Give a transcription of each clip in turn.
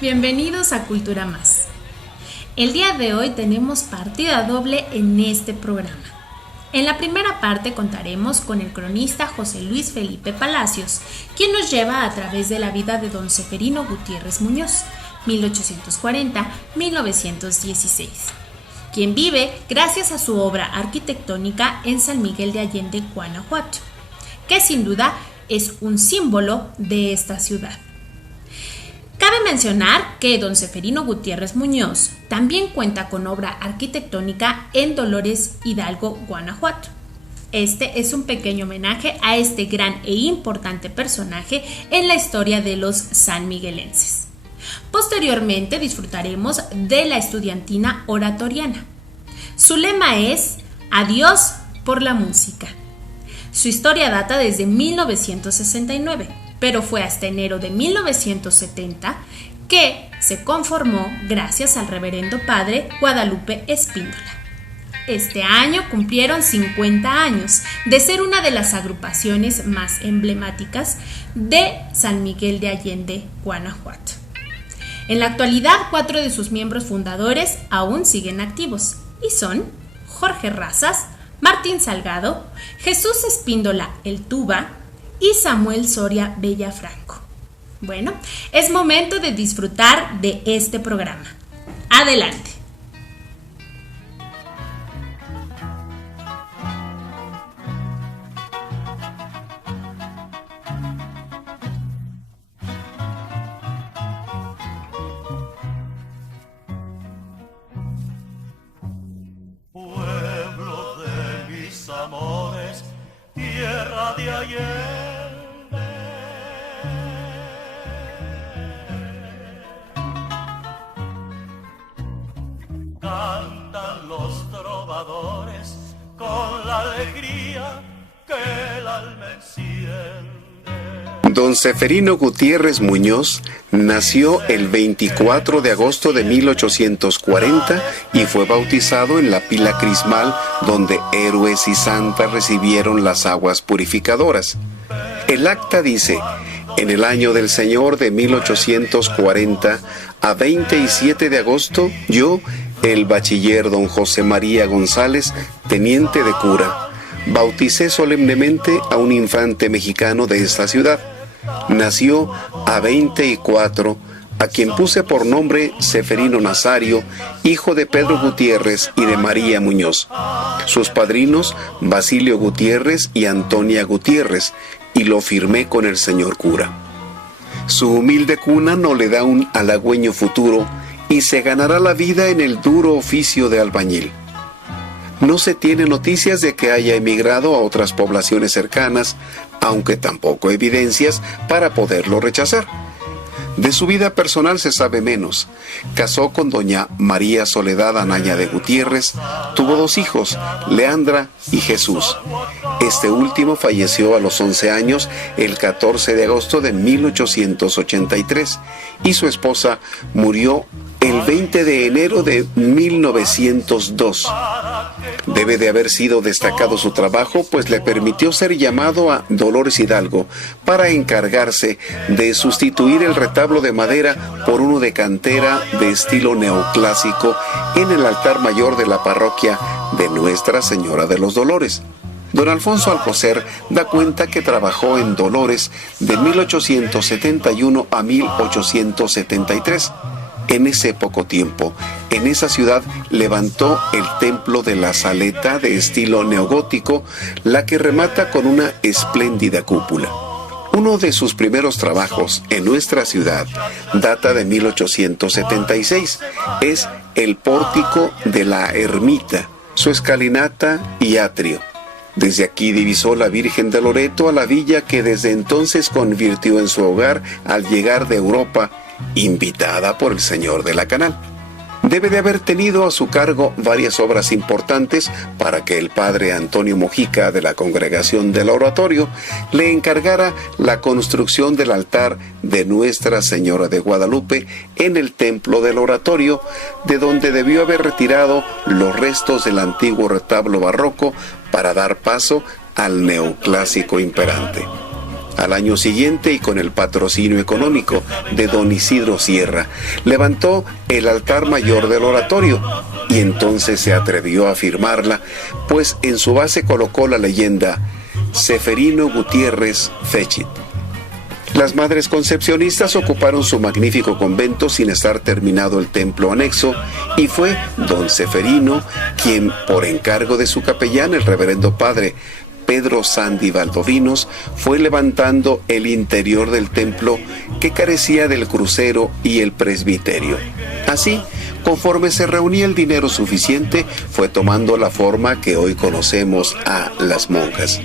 Bienvenidos a Cultura Más. El día de hoy tenemos partida doble en este programa. En la primera parte contaremos con el cronista José Luis Felipe Palacios, quien nos lleva a través de la vida de don Seferino Gutiérrez Muñoz, 1840-1916, quien vive gracias a su obra arquitectónica en San Miguel de Allende, Guanajuato, que sin duda es un símbolo de esta ciudad. Cabe mencionar que don Seferino Gutiérrez Muñoz también cuenta con obra arquitectónica en Dolores Hidalgo, Guanajuato. Este es un pequeño homenaje a este gran e importante personaje en la historia de los sanmiguelenses. Posteriormente disfrutaremos de la estudiantina oratoriana. Su lema es Adiós por la música. Su historia data desde 1969. Pero fue hasta enero de 1970 que se conformó gracias al reverendo padre Guadalupe Espíndola. Este año cumplieron 50 años de ser una de las agrupaciones más emblemáticas de San Miguel de Allende, Guanajuato. En la actualidad, 4 de sus miembros fundadores aún siguen activos y son Jorge Razas, Martín Salgado, Jesús Espíndola el Tuba y Samuel Soria Bellafranco. Bueno, es momento de disfrutar de este programa. Adelante. Pueblo de mis amores, tierra de ayer. Cantan los trovadores con la alegría que el alma enciende. Don Seferino Gutiérrez Muñoz nació el 24 de agosto de 1840 y fue bautizado en la pila crismal donde héroes y santas recibieron las aguas purificadoras. El acta dice: en el año del Señor de 1840, a 27 de agosto, yo, el bachiller don José María González, teniente de cura, bauticé solemnemente a un infante mexicano de esta ciudad. Nació a 24, a quien puse por nombre Seferino Nazario, hijo de Pedro Gutiérrez y de María Muñoz. Sus padrinos, Basilio Gutiérrez y Antonia Gutiérrez, y lo firmé con el señor cura. Su humilde cuna no le da un halagüeño futuro y se ganará la vida en el duro oficio de albañil. No se tiene noticias de que haya emigrado a otras poblaciones cercanas, aunque tampoco evidencias para poderlo rechazar. De su vida personal se sabe menos. Casó con doña María Soledad Anaya de Gutiérrez, tuvo 2 hijos, Leandra y Jesús. Este último falleció a los 11 años el 14 de agosto de 1883 y su esposa murió el 20 de enero de 1902. Debe de haber sido destacado su trabajo, pues le permitió ser llamado a Dolores Hidalgo para encargarse de sustituir el retablo de madera por uno de cantera de estilo neoclásico en el altar mayor de la parroquia de Nuestra Señora de los Dolores. Don Alfonso Alcocer da cuenta que trabajó en Dolores de 1871 a 1873. En ese poco tiempo, en esa ciudad levantó el templo de la Saleta de estilo neogótico, la que remata con una espléndida cúpula. Uno de sus primeros trabajos en nuestra ciudad data de 1876. Es el pórtico de la ermita, su escalinata y atrio. Desde aquí divisó la Virgen de Loreto a la villa que desde entonces convirtió en su hogar al llegar de Europa, invitada por el señor de la Canal. Debe de haber tenido a su cargo varias obras importantes para que el padre Antonio Mojica de la Congregación del Oratorio le encargara la construcción del altar de Nuestra Señora de Guadalupe en el templo del Oratorio, de donde debió haber retirado los restos del antiguo retablo barroco para dar paso al neoclásico imperante. Al año siguiente, y con el patrocinio económico de don Isidro Sierra, levantó el altar mayor del oratorio, y entonces se atrevió a firmarla, pues en su base colocó la leyenda Ceferino Gutiérrez Fechit. Las madres concepcionistas ocuparon su magnífico convento sin estar terminado el templo anexo, y fue don Ceferino quien, por encargo de su capellán, el reverendo padre Pedro Sandi Valdovinos, fue levantando el interior del templo, que carecía del crucero y el presbiterio. Así, conforme se reunía el dinero suficiente, fue tomando la forma que hoy conocemos a las monjas.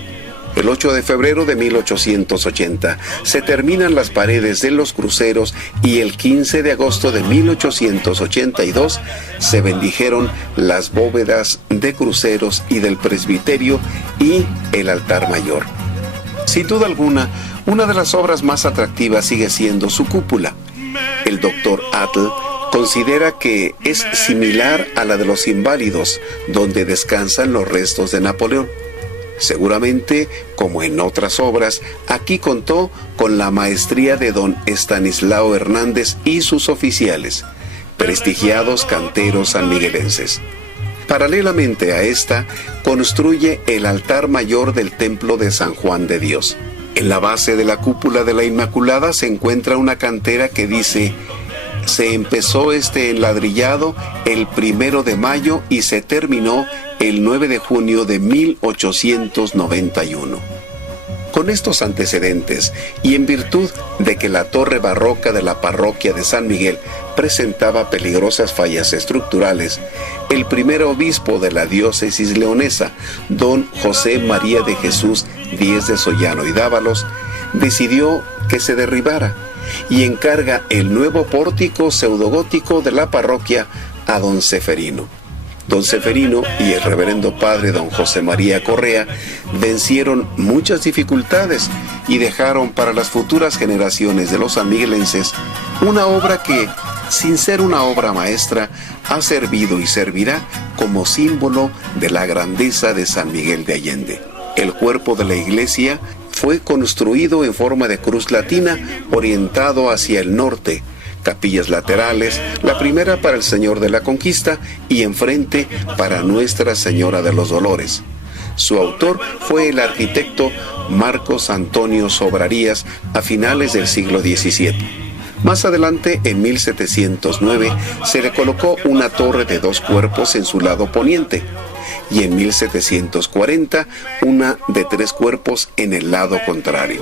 El 8 de febrero de 1880 se terminan las paredes de los cruceros, y el 15 de agosto de 1882 se bendijeron las bóvedas de cruceros y del presbiterio y el altar mayor. Sin duda alguna, una de las obras más atractivas sigue siendo su cúpula. El doctor Atl considera que es similar a la de los Inválidos, donde descansan los restos de Napoleón. Seguramente, como en otras obras, aquí contó con la maestría de don Estanislao Hernández y sus oficiales, prestigiados canteros sanmiguelenses. Paralelamente a esta, construye el altar mayor del templo de San Juan de Dios. En la base de la cúpula de la Inmaculada se encuentra una cantera que dice: se empezó este enladrillado el 1 de mayo y se terminó el 9 de junio de 1891. Con estos antecedentes, y en virtud de que la torre barroca de la parroquia de San Miguel presentaba peligrosas fallas estructurales, el primer obispo de la diócesis leonesa, don José María de Jesús Díez de Sollano y Dávalos, decidió que se derribara, y encarga el nuevo pórtico pseudogótico de la parroquia a don Ceferino. Don Ceferino y el reverendo padre don José María Correa vencieron muchas dificultades y dejaron para las futuras generaciones de los sanmiguelenses una obra que, sin ser una obra maestra, ha servido y servirá como símbolo de la grandeza de San Miguel de Allende. El cuerpo de la iglesia fue construido en forma de cruz latina orientado hacia el norte, capillas laterales, la primera para el Señor de la Conquista y enfrente para Nuestra Señora de los Dolores. Su autor fue el arquitecto Marcos Antonio Sobrarías a finales del siglo XVII. Más adelante, en 1709, se le colocó una torre de 2 cuerpos en su lado poniente, y en 1740 una de 3 cuerpos en el lado contrario.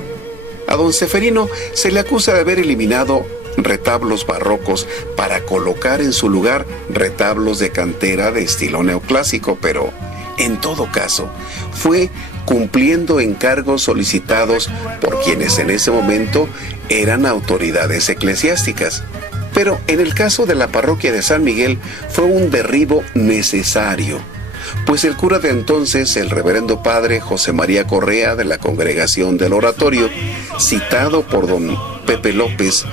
A don Ceferino se le acusa de haber eliminado retablos barrocos para colocar en su lugar retablos de cantera de estilo neoclásico, pero en todo caso fue cumpliendo encargos solicitados por quienes en ese momento eran autoridades eclesiásticas. Pero en el caso de la parroquia de San Miguel fue un derribo necesario, pues el cura de entonces, el reverendo padre José María Correa de la Congregación del Oratorio, citado por don Pepe López,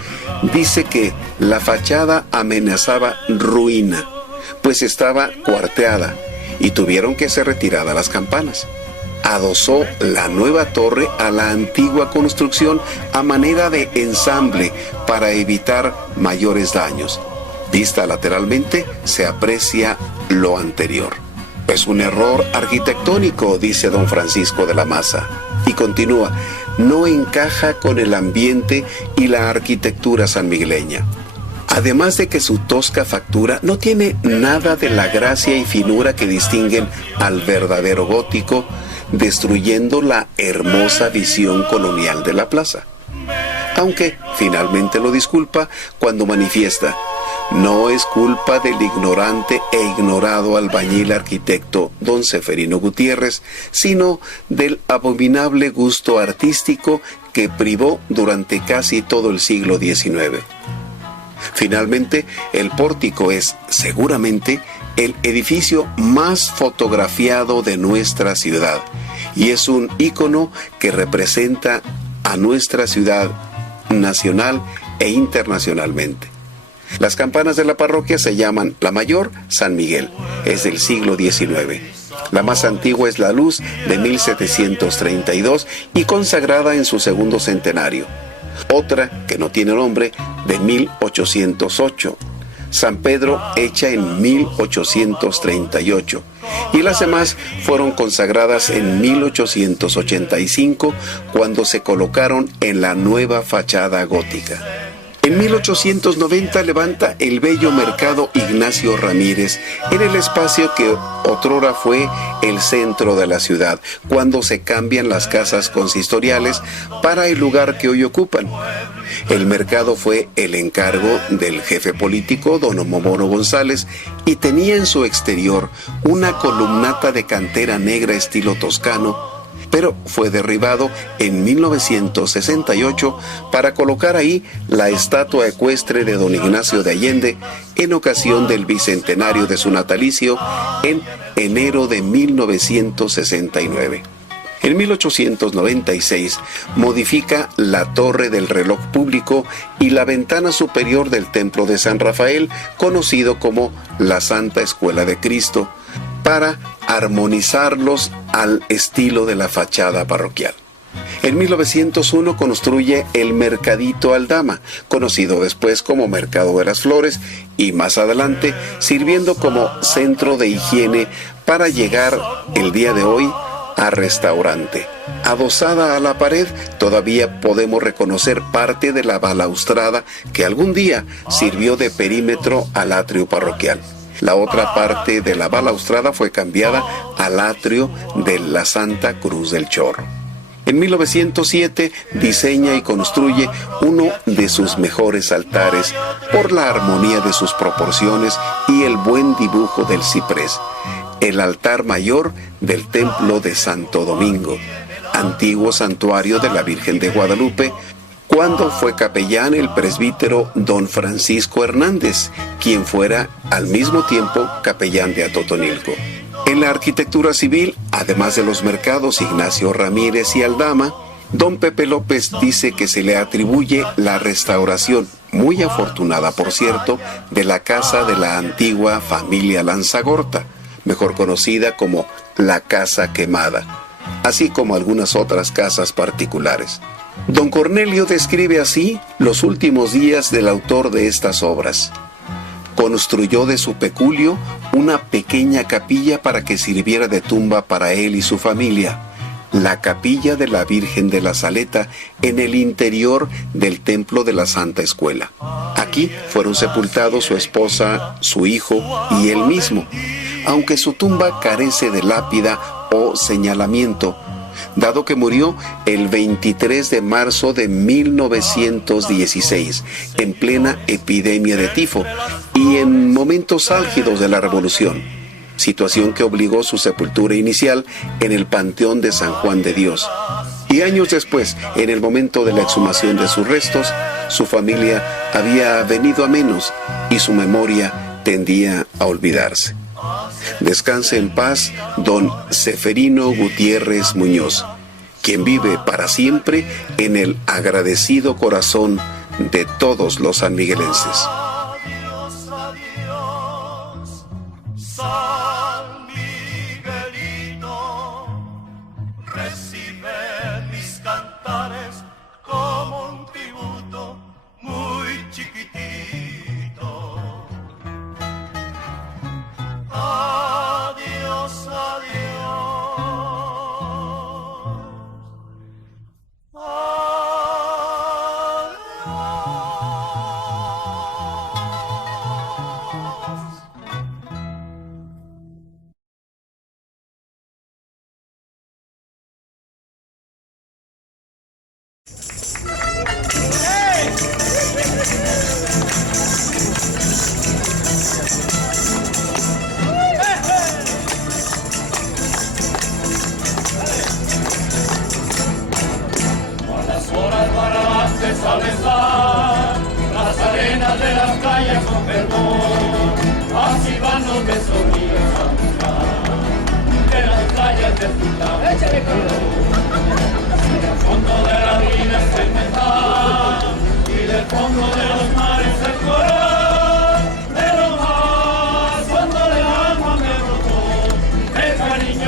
dice que la fachada amenazaba ruina, pues estaba cuarteada y tuvieron que ser retiradas las campanas. Adosó la nueva torre a la antigua construcción a manera de ensamble para evitar mayores daños. Vista lateralmente se aprecia lo anterior. Es un error arquitectónico, dice don Francisco de la Maza, y continúa: no encaja con el ambiente y la arquitectura sanmigueleña. Además de que su tosca factura no tiene nada de la gracia y finura que distinguen al verdadero gótico, destruyendo la hermosa visión colonial de la plaza. Aunque finalmente lo disculpa cuando manifiesta: no es culpa del ignorante e ignorado albañil arquitecto don Ceferino Gutiérrez, sino del abominable gusto artístico que privó durante casi todo el siglo XIX. Finalmente, el pórtico es, seguramente, el edificio más fotografiado de nuestra ciudad, y es un ícono que representa a nuestra ciudad nacional e internacionalmente. Las campanas de la parroquia se llaman la Mayor San Miguel, es del siglo XIX. La más antigua es La Luz, de 1732 y consagrada en su segundo centenario. Otra, que no tiene nombre, de 1808. San Pedro, hecha en 1838. Y las demás fueron consagradas en 1885, cuando se colocaron en la nueva fachada gótica. En 1890 levanta el bello mercado Ignacio Ramírez en el espacio que otrora fue el centro de la ciudad, cuando se cambian las casas consistoriales para el lugar que hoy ocupan. El mercado fue el encargo del jefe político, don Momoro González, y tenía en su exterior una columnata de cantera negra estilo toscano, pero fue derribado en 1968 para colocar ahí la estatua ecuestre de don Ignacio de Allende en ocasión del bicentenario de su natalicio en enero de 1969. En 1896 modifica la torre del reloj público y la ventana superior del templo de San Rafael, conocido como la Santa Escuela de Cristo, para armonizarlos al estilo de la fachada parroquial. En 1901 construye el Mercadito Aldama, conocido después como Mercado de las Flores, y más adelante sirviendo como centro de higiene para llegar el día de hoy a restaurante. Adosada a la pared, todavía podemos reconocer parte de la balaustrada que algún día sirvió de perímetro al atrio parroquial. La otra parte de la balaustrada fue cambiada al atrio de la Santa Cruz del Chorro. En 1907 diseña y construye uno de sus mejores altares por la armonía de sus proporciones y el buen dibujo del ciprés. El altar mayor del templo de Santo Domingo, antiguo santuario de la Virgen de Guadalupe, cuando fue capellán el presbítero don Francisco Hernández, quien fuera al mismo tiempo capellán de Atotonilco. En la arquitectura civil, además de los mercados Ignacio Ramírez y Aldama, don Pepe López dice que se le atribuye la restauración, muy afortunada por cierto, de la casa de la antigua familia Lanzagorta, mejor conocida como la Casa Quemada, así como algunas otras casas particulares. Don Cornelio describe así los últimos días del autor de estas obras. Construyó de su peculio una pequeña capilla para que sirviera de tumba para él y su familia, la capilla de la Virgen de la Saleta en el interior del templo de la Santa Escuela. Aquí fueron sepultados su esposa, su hijo y él mismo, aunque su tumba carece de lápida o señalamiento, dado que murió el 23 de marzo de 1916, en plena epidemia de tifo y en momentos álgidos de la Revolución, situación que obligó su sepultura inicial en el Panteón de San Juan de Dios. Y años después, en el momento de la exhumación de sus restos, su familia había venido a menos y su memoria tendía a olvidarse. Descanse en paz don Seferino Gutiérrez Muñoz, quien vive para siempre en el agradecido corazón de todos los sanmiguelenses. Adiós, adiós, San Miguelito, recibe mis cantares como un tributo muy chiquitito. Adiós, adiós. Las arenas de las playas con fervor, así van los besoníos a buscar de las playas de tu lado. Échale calor. En el fondo de la vida está el metal y del fondo de los mares el coral. Pero más cuando el alma me brotó el cariño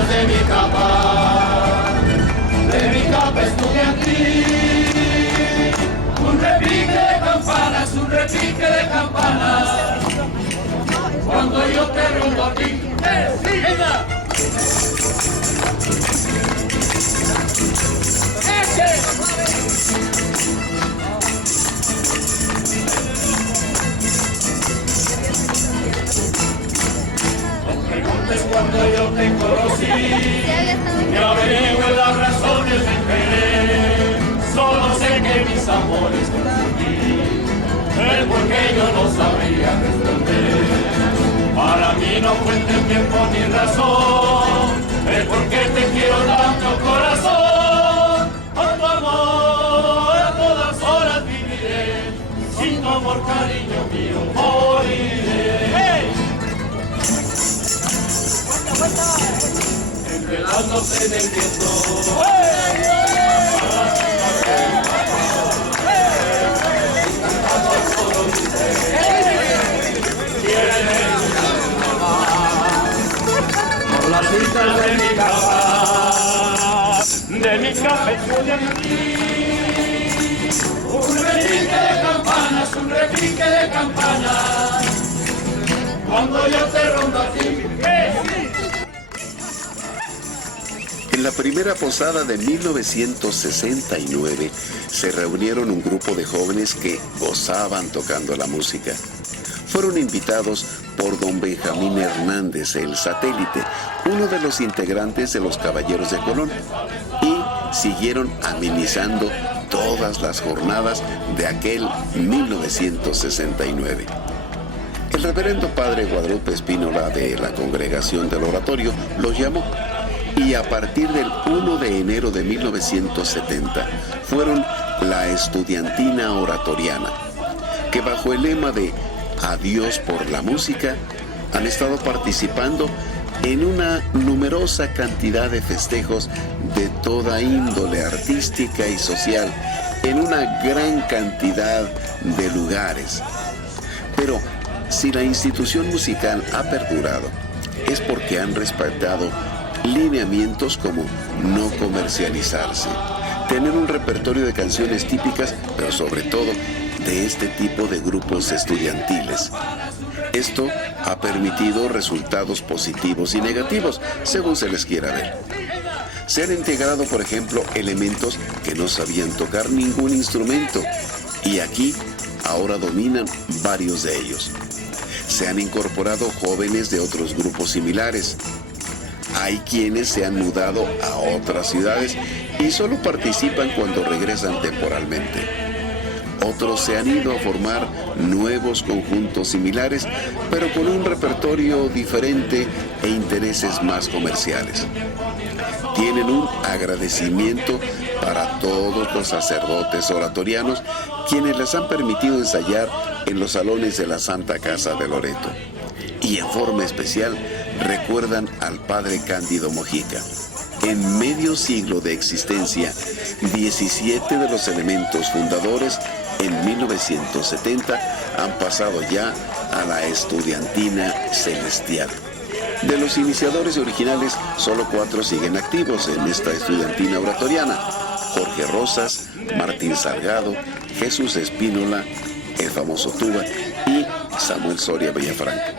filas de mi capa estudiantil. Un repique de campanas, cuando yo te rondo a ti. ¡Venga! Cuando yo te conocí, me averigüe las razones de querer. Solo sé que mis amores confundí, el por qué yo no sabría responder. Para mí no cuenta el tiempo ni razón, el por qué te quiero tanto, corazón. Por tu amor a todas horas viviré, sin tu amor, cariño mío, moriré. ¡Hey! Enredándose en el viento. Por las cintas de mi capa estudiantil. Un repique de campanas, cuando yo te rondo a ti. En la primera posada de 1969 se reunieron un grupo de jóvenes que gozaban tocando la música. Fueron invitados por don Benjamín Hernández, el Satélite, uno de los integrantes de los Caballeros de Colón, y siguieron amenizando todas las jornadas de aquel 1969. El reverendo padre Guadalupe Espínola de la Congregación del Oratorio los llamó, y a partir del 1 de enero de 1970 fueron la Estudiantina Oratoriana, que bajo el lema de Adiós por la música han estado participando en una numerosa cantidad de festejos de toda índole artística y social en una gran cantidad de lugares. Pero si la institución musical ha perdurado, es porque han respetado lineamientos como no comercializarse, tener un repertorio de canciones típicas, pero sobre todo de este tipo de grupos estudiantiles. Esto ha permitido resultados positivos y negativos, según se les quiera ver. Se han integrado, por ejemplo, elementos que no sabían tocar ningún instrumento, y aquí ahora dominan varios de ellos. Se han incorporado jóvenes de otros grupos similares. Hay quienes se han mudado a otras ciudades y solo participan cuando regresan temporalmente. Otros se han ido a formar nuevos conjuntos similares, pero con un repertorio diferente e intereses más comerciales. Tienen un agradecimiento para todos los sacerdotes oratorianos, quienes les han permitido ensayar en los salones de la Santa Casa de Loreto. Y en forma especial recuerdan al padre Cándido Mojica. En medio siglo de existencia, 17 de los elementos fundadores en 1970 han pasado ya a la Estudiantina Celestial. De los iniciadores originales, solo 4 siguen activos en esta Estudiantina Oratoriana: Jorge Rosas, Martín Salgado, Jesús Espínola, el famoso Tuba, y Samuel Soria Villafranca.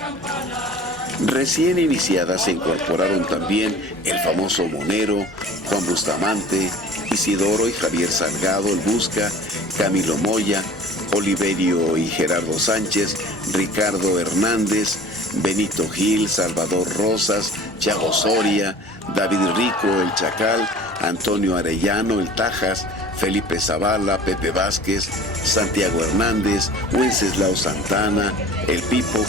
Recién iniciadas se incorporaron también el famoso Monero, Juan Bustamante, Isidoro y Javier Salgado, el Busca, Camilo Moya, Oliverio y Gerardo Sánchez, Ricardo Hernández, Benito Gil, Salvador Rosas, Chago Soria, David Rico, el Chacal, Antonio Arellano, el Tajas, Felipe Zavala, Pepe Vázquez, Santiago Hernández, Wenceslao Santana, el Pipo,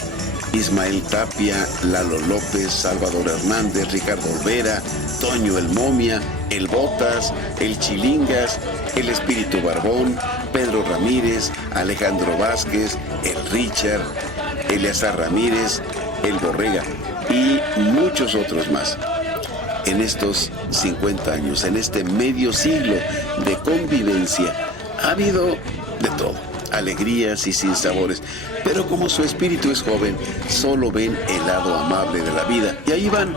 Ismael Tapia, Lalo López, Salvador Hernández, Ricardo Olvera, Toño el Momia, el Botas, el Chilingas, el Espíritu Barbón, Pedro Ramírez, Alejandro Vázquez, el Richard, Eleazar Ramírez, el Borrega y muchos otros más. En estos 50 años, en este medio siglo de convivencia, ha habido de todo, alegrías y sinsabores, pero como su espíritu es joven, solo ven el lado amable de la vida, y ahí van,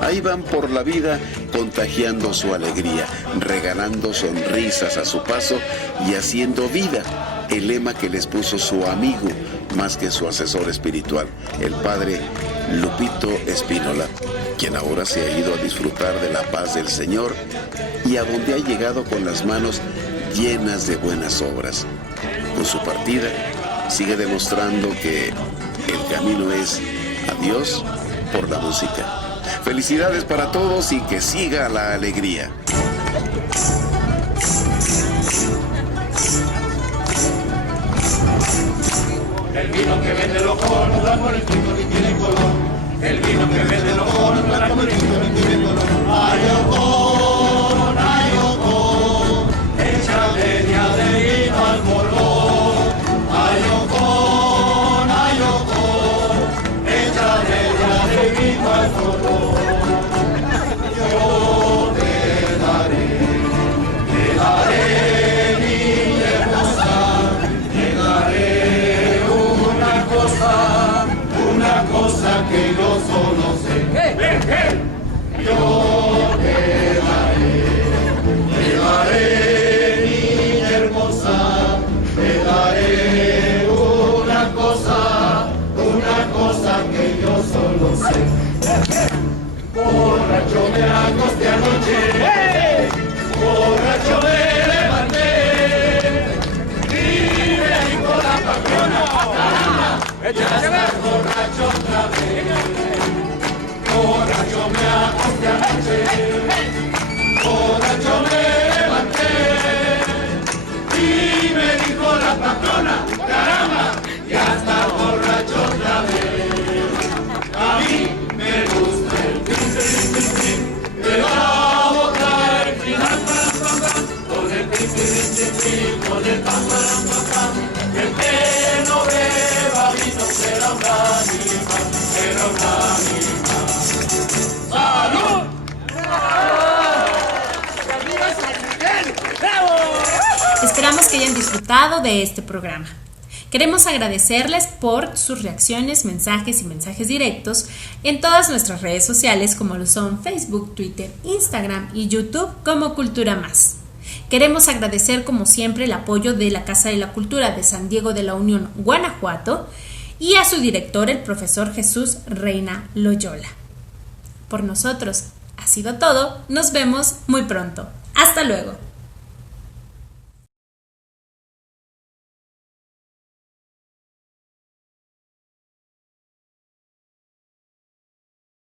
Ahí van por la vida contagiando su alegría, regalando sonrisas a su paso y haciendo vida el lema que les puso su amigo, más que su asesor espiritual, el padre Lupito Espínola, quien ahora se ha ido a disfrutar de la paz del Señor y a donde ha llegado con las manos llenas de buenas obras. Con su partida, sigue demostrando que el camino es a Dios por la música. Felicidades para todos y que siga la alegría. El vino que vende los conos, blanco, el tinto ni tiene color. El vino que vende los conos, blanco, el tinto ni tiene color. Ay, Ocon, échale ya de vino al color. Ay, Ocon, échale ya de vino al color. Yo te daré, niña hermosa, te daré una cosa que yo solo sé. Yo te daré, niña hermosa, te daré una cosa que yo solo sé. Borracho me acosté anoche, borracho me levanté, y me dijo la patrona, caramba, ya estás borracho otra vez. Borracho me acosté anoche, borracho me levanté, y me dijo la patrona, caramba, ya estás borracho otra vez. A mí me gusta el tin, pero la boca el final, con el tin, con el pam, el que no beba vino será un animal, será un animal. ¡Salud! Esperamos que hayan disfrutado de este programa. Queremos agradecerles por sus reacciones, mensajes y mensajes directos en todas nuestras redes sociales como lo son Facebook, Twitter, Instagram y YouTube como Cultura Más. Queremos agradecer como siempre el apoyo de la Casa de la Cultura de San Diego de la Unión, Guanajuato, y a su director, el profesor Jesús Reina Loyola. Por nosotros ha sido todo, nos vemos muy pronto. Hasta luego.